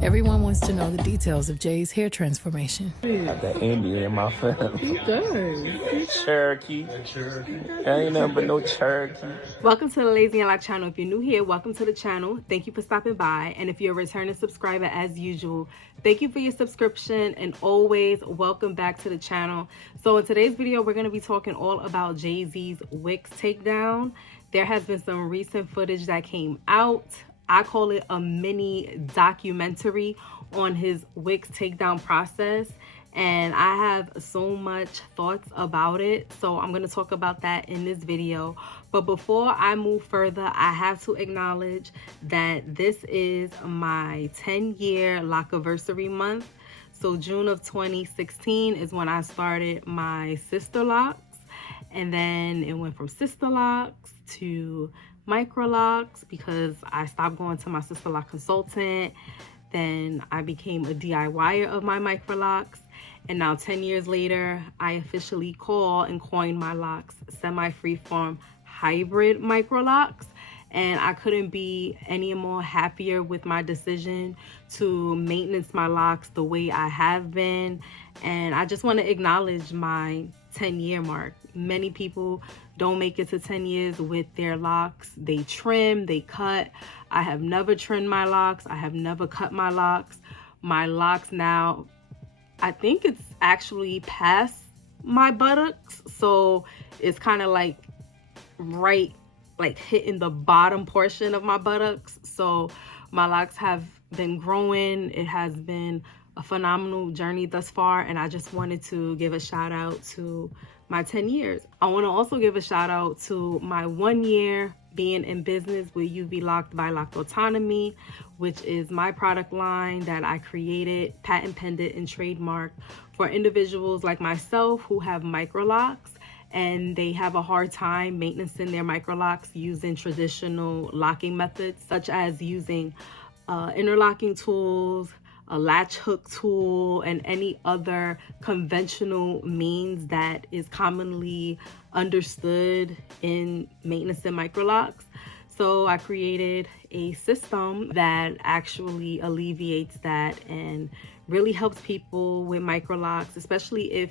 Everyone wants to know the details of Jay's hair transformation. Got that Indian in my family. He does. Cherokee. Ain't nothing but no Cherokee. Welcome to the Lazy and Loc channel. If you're new here, welcome to the channel. Thank you for stopping by. And if you're a returning subscriber, as usual, thank you for your subscription, and always welcome back to the channel. So in today's video, we're going to be talking all about Jay-Z's Wicks takedown. There has been some recent footage that came out. I call it a mini documentary on his Wicks takedown process, and I have so much thoughts about it, so I'm going to talk about that in this video. But before I move further, I have to acknowledge that this is my 10-year Loc'Versary month. So June of 2016 is when I started my Sister Locks, and then it went from Sister Locks to Microlocs because I stopped going to my Sister Loc consultant. Then I became a DIYer of my Microlocs, and now 10 years later, I officially call and coin my locks semi-freeform hybrid Microlocs. And I couldn't be any more happier with my decision to maintenance my locks the way I have been. And I just want to acknowledge my 10-year mark. Many people don't make it to 10 years with their locks. They trim, they cut. I have never trimmed my locks. I have never cut my locks. My locks now, I think it's actually past my buttocks. So it's kind of like right, like hitting the bottom portion of my buttocks. So my locks have been growing. It has been a phenomenal journey thus far, and I just wanted to give a shout out to my 10 years. I want to also give a shout out to my 1 year being in business with UV Loc'D by Loc'D Autonomy, which is my product line that I created, patent pended, and trademarked for individuals like myself who have Microlocs and they have a hard time maintaining their Microlocs using traditional locking methods, such as using interlocking tools, a latch hook tool, and any other conventional means that is commonly understood in maintenance and Microlocs. So I created a system that actually alleviates that and really helps people with Microlocs, especially if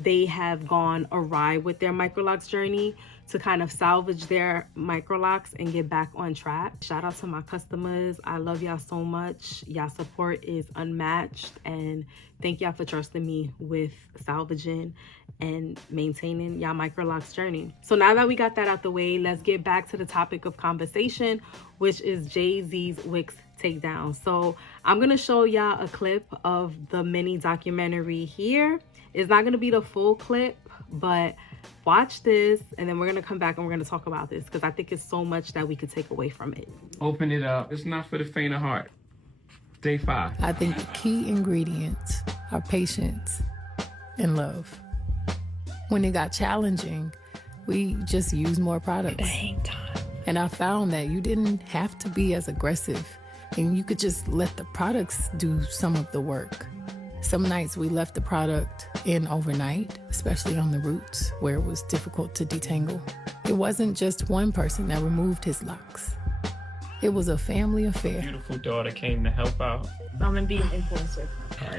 they have gone awry with their Microlocs journey, to kind of salvage their Microlocs and get back on track. Shout out to my customers. I love y'all so much. Y'all support is unmatched, and thank y'all for trusting me with salvaging and maintaining y'all Microlocs journey. So now that we got that out the way, let's get back to the topic of conversation, which is Jay-Z's Wicks takedown. So I'm gonna show y'all a clip of the mini documentary here. It's not gonna be the full clip, but watch this, and then we're gonna come back and we're gonna talk about this because I think it's so much that we could take away from it. Open it up. It's not for the faint of heart. Day 5. I think the key ingredients are patience and love. When it got challenging, we just used more products. And I found that you didn't have to be as aggressive, and you could just let the products do some of the work. Some nights we left the product in overnight, especially on the roots where it was difficult to detangle. It wasn't just one person that removed his locks. It was a family affair. Beautiful daughter came to help out. I'm gonna be an influencer.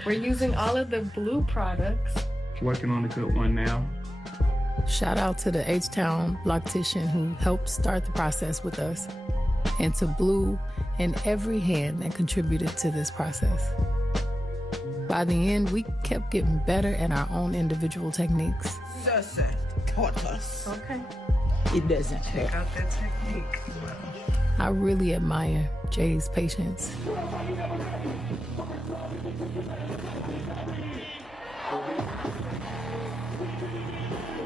We're using all of the blue products. Working on a good one now. Shout out to the H-Town loctician who helped start the process with us, and to Blue and every hand that contributed to this process. By the end, we kept getting better at our own individual techniques. Sasa taught us. Okay. It doesn't hurt. Check out that technique. I really admire Jay's patience.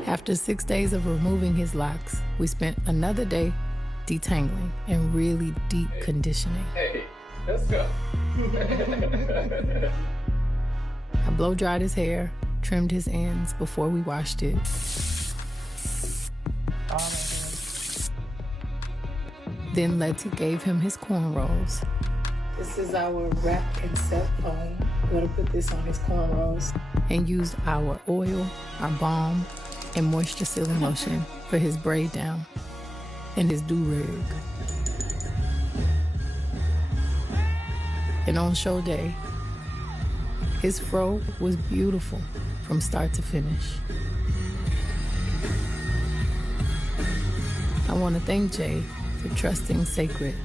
After 6 days of removing his locks, we spent another day detangling and really deep conditioning. Hey, let's go. I blow dried his hair, trimmed his ends before we washed it. Then Letty gave him his cornrows. This is our wrap and set foam. I'm gonna put this on his cornrows. And used our oil, our balm, and moisture sealing lotion for his braid down and his do-rag. And on show day, his fro was beautiful from start to finish. I want to thank Jay for trusting Sacred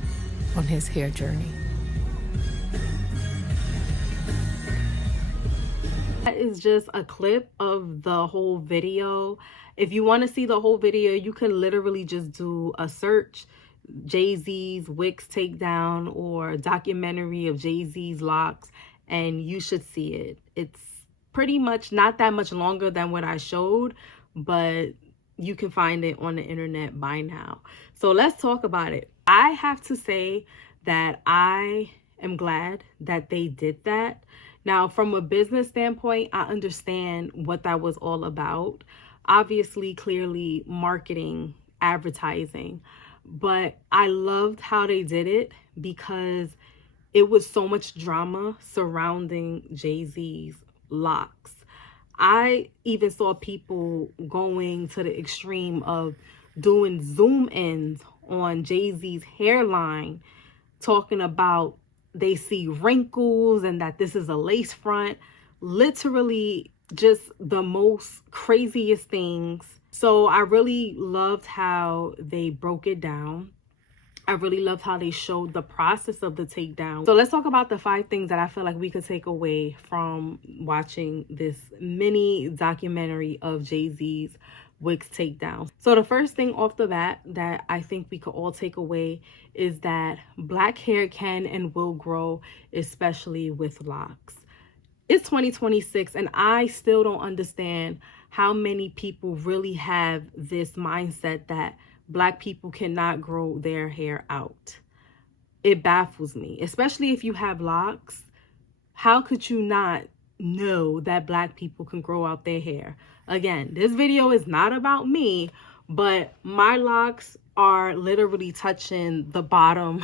on his hair journey. That is just a clip of the whole video. If you want to see the whole video, you can literally just do a search, Jay-Z's wigs takedown or documentary of Jay-Z's locks, and you should see it. It's pretty much not that much longer than what I showed, but you can find it on the internet by now. So let's talk about it. I have to say that I am glad that they did that. Now, from a business standpoint, I understand what that was all about. Obviously, clearly marketing, advertising, but I loved how they did it because it was so much drama surrounding Jay-Z's locks. I even saw people going to the extreme of doing zoom ins on Jay-Z's hairline, talking about they see wrinkles and that this is a lace front. Literally just the most craziest things. So I really loved how they broke it down. I really loved how they showed the process of the takedown. So let's talk about the 5 things that I feel like we could take away from watching this mini documentary of Jay-Z's wigs takedown. So the first thing off the bat that I think we could all take away is that black hair can and will grow, especially with locks. It's 2026 and I still don't understand how many people really have this mindset that black people cannot grow their hair out. It baffles me, especially if you have locks. How could you not know that black people can grow out their hair? Again, this video is not about me, but my locks are literally touching the bottom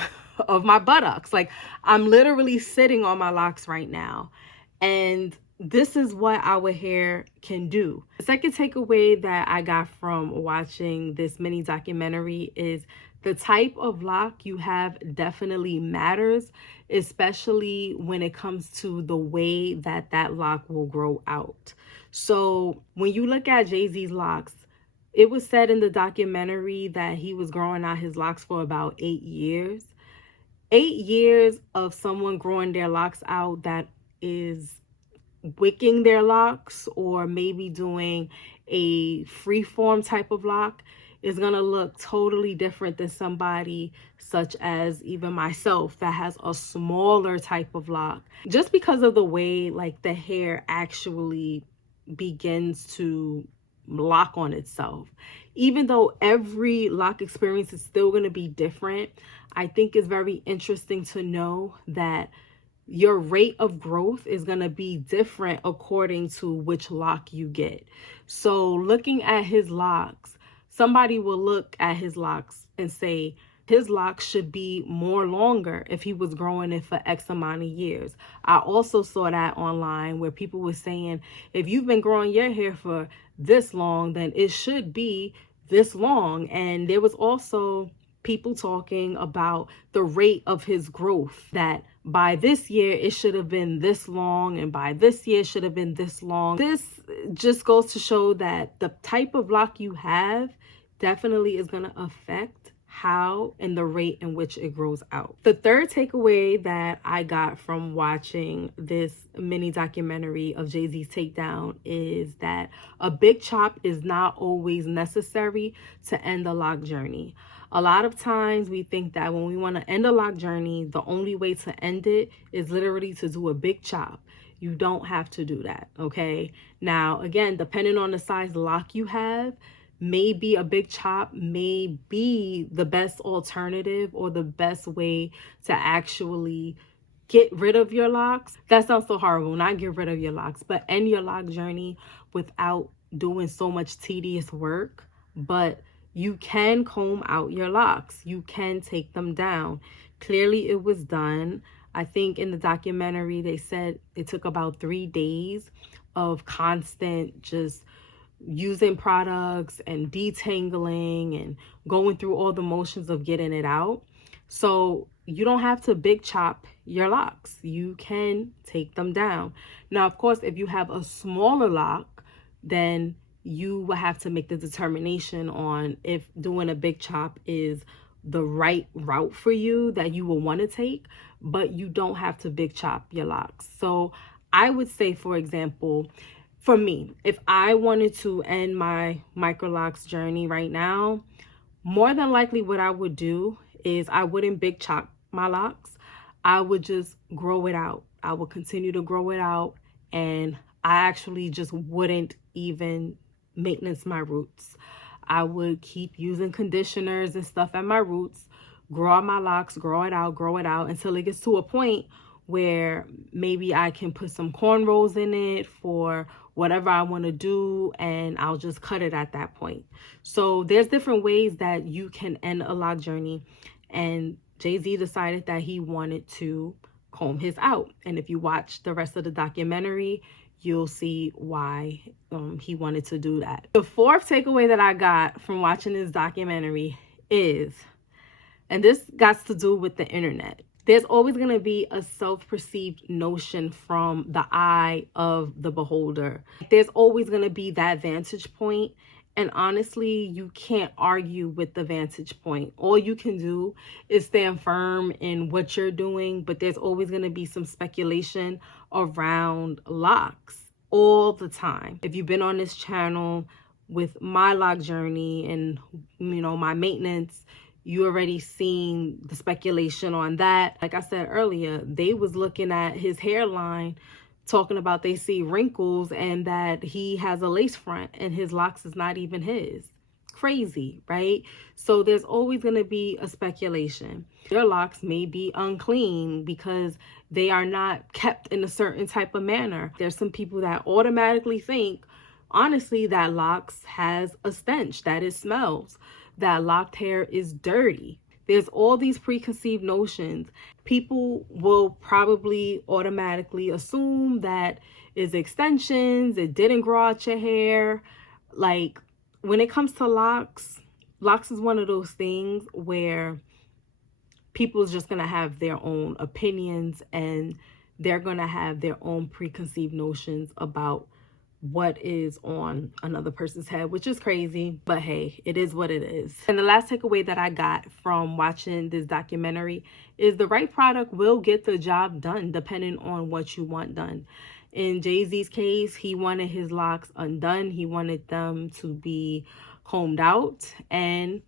of my buttocks. Like, I'm literally sitting on my locks right now. And this is what our hair can do. The second takeaway that I got from watching this mini documentary is the type of lock you have definitely matters, especially when it comes to the way that that lock will grow out. So when you look at Jay-Z's locks, it was said in the documentary that he was growing out his locks for about 8 years. 8 years of someone growing their locks out that is wicking their locks or maybe doing a freeform type of lock is going to look totally different than somebody such as even myself that has a smaller type of lock, just because of the way like the hair actually begins to lock on itself. Even though every lock experience is still going to be different, I think it's very interesting to know that your rate of growth is going to be different according to which lock you get. So looking at his locks, somebody will look at his locks and say his locks should be more longer if he was growing it for X amount of years. I also saw that online where people were saying, if you've been growing your hair for this long, then it should be this long. And there was also people talking about the rate of his growth, that by this year it should have been this long and by this year it should have been this long. This just goes to show that the type of lock you have definitely is going to affect how and the rate in which it grows out. The third takeaway that I got from watching this mini documentary of Jay-Z's takedown is that a big chop is not always necessary to end the lock journey. A lot of times we think that when we want to end a lock journey, the only way to end it is literally to do a big chop. You don't have to do that, okay? Now, again, depending on the size lock you have, maybe a big chop may be the best alternative or the best way to actually get rid of your locks. That sounds so horrible, not get rid of your locks, but end your lock journey without doing so much tedious work. But you can comb out your locks. You can take them down. Clearly it was done. I think in the documentary, they said it took about 3 days of constant just using products and detangling and going through all the motions of getting it out. So you don't have to big chop your locks. You can take them down. Now, of course, if you have a smaller lock, then you will have to make the determination on if doing a big chop is the right route for you that you will want to take, but you don't have to big chop your locks. So I would say, for example, for me, if I wanted to end my Microlocs journey right now, more than likely what I would do is I wouldn't big chop my locks. I would just grow it out. I would continue to grow it out, and I actually just wouldn't even maintenance my roots. I would keep using conditioners and stuff at my roots, grow out my locks, grow it out until it gets to a point where maybe I can put some cornrows in it for whatever I want to do, and I'll just cut it at that point. So there's different ways that you can end a lock journey, and Jay-Z decided that he wanted to comb his out. And if you watch the rest of the documentary, you'll see why he wanted to do that. The fourth takeaway that I got from watching this documentary is, and this got to do with the internet, there's always going to be a self-perceived notion from the eye of the beholder. There's always going to be that vantage point. And honestly, you can't argue with the vantage point. All you can do is stand firm in what you're doing, but there's always going to be some speculation around locks all the time. If you've been on this channel with my lock journey and, you know, my maintenance, you already seen the speculation on that. Like I said earlier, they was looking at his hairline, talking about they see wrinkles and that he has a lace front and his locks is not even his. Crazy, right? So there's always going to be a speculation. Your locks may be unclean because they are not kept in a certain type of manner. There's some people that automatically think, honestly, that locks has a stench, that it smells, that locked hair is dirty. There's all these preconceived notions. People will probably automatically assume that it's extensions, it didn't grow out your hair. Like, when it comes to locks is one of those things where people is just going to have their own opinions and they're going to have their own preconceived notions about what is on another person's head, which is crazy, but hey, it is what it is. And the last takeaway that I got from watching this documentary is the right product will get the job done depending on what you want done. In Jay-Z's case, he wanted his locks undone. He wanted them to be combed out, and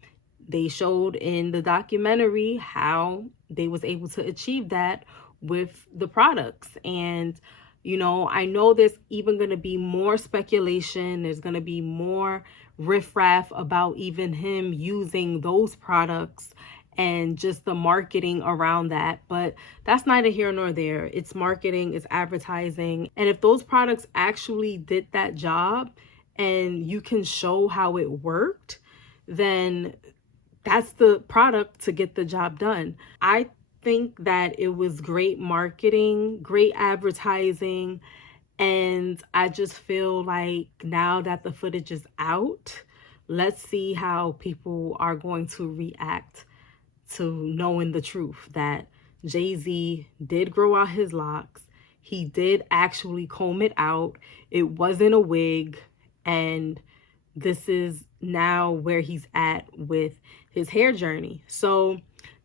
they showed in the documentary how they was able to achieve that with the products. And you know, I know there's even going to be more speculation. There's going to be more riffraff about even him using those products and just the marketing around that. But that's neither here nor there. It's marketing, it's advertising. And if those products actually did that job and you can show how it worked, then that's the product to get the job done. I think that it was great marketing, great advertising, and I just feel like now that the footage is out, let's see how people are going to react to knowing the truth that Jay-Z did grow out his locks. He did actually comb it out. It wasn't a wig, and this is now where he's at with his hair journey. So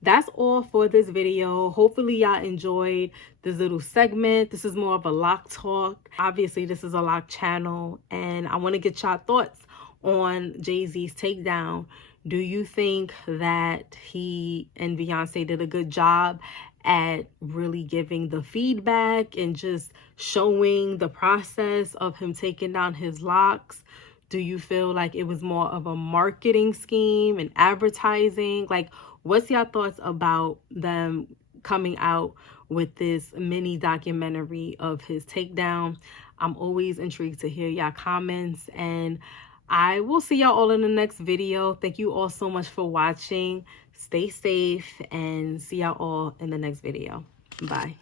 that's all for this video. Hopefully y'all enjoyed this little segment. This is more of a lock talk. Obviously, this is a lock channel, and I want to get y'all thoughts on Jay-Z's takedown. Do you think that he and Beyoncé did a good job at really giving the feedback and just showing the process of him taking down his locks? Do you feel like it was more of a marketing scheme and advertising? Like, what's your thoughts about them coming out with this mini documentary of his takedown? I'm always intrigued to hear y'all comments, and I will see y'all all in the next video. Thank you all so much for watching. Stay safe, and see y'all all in the next video. Bye.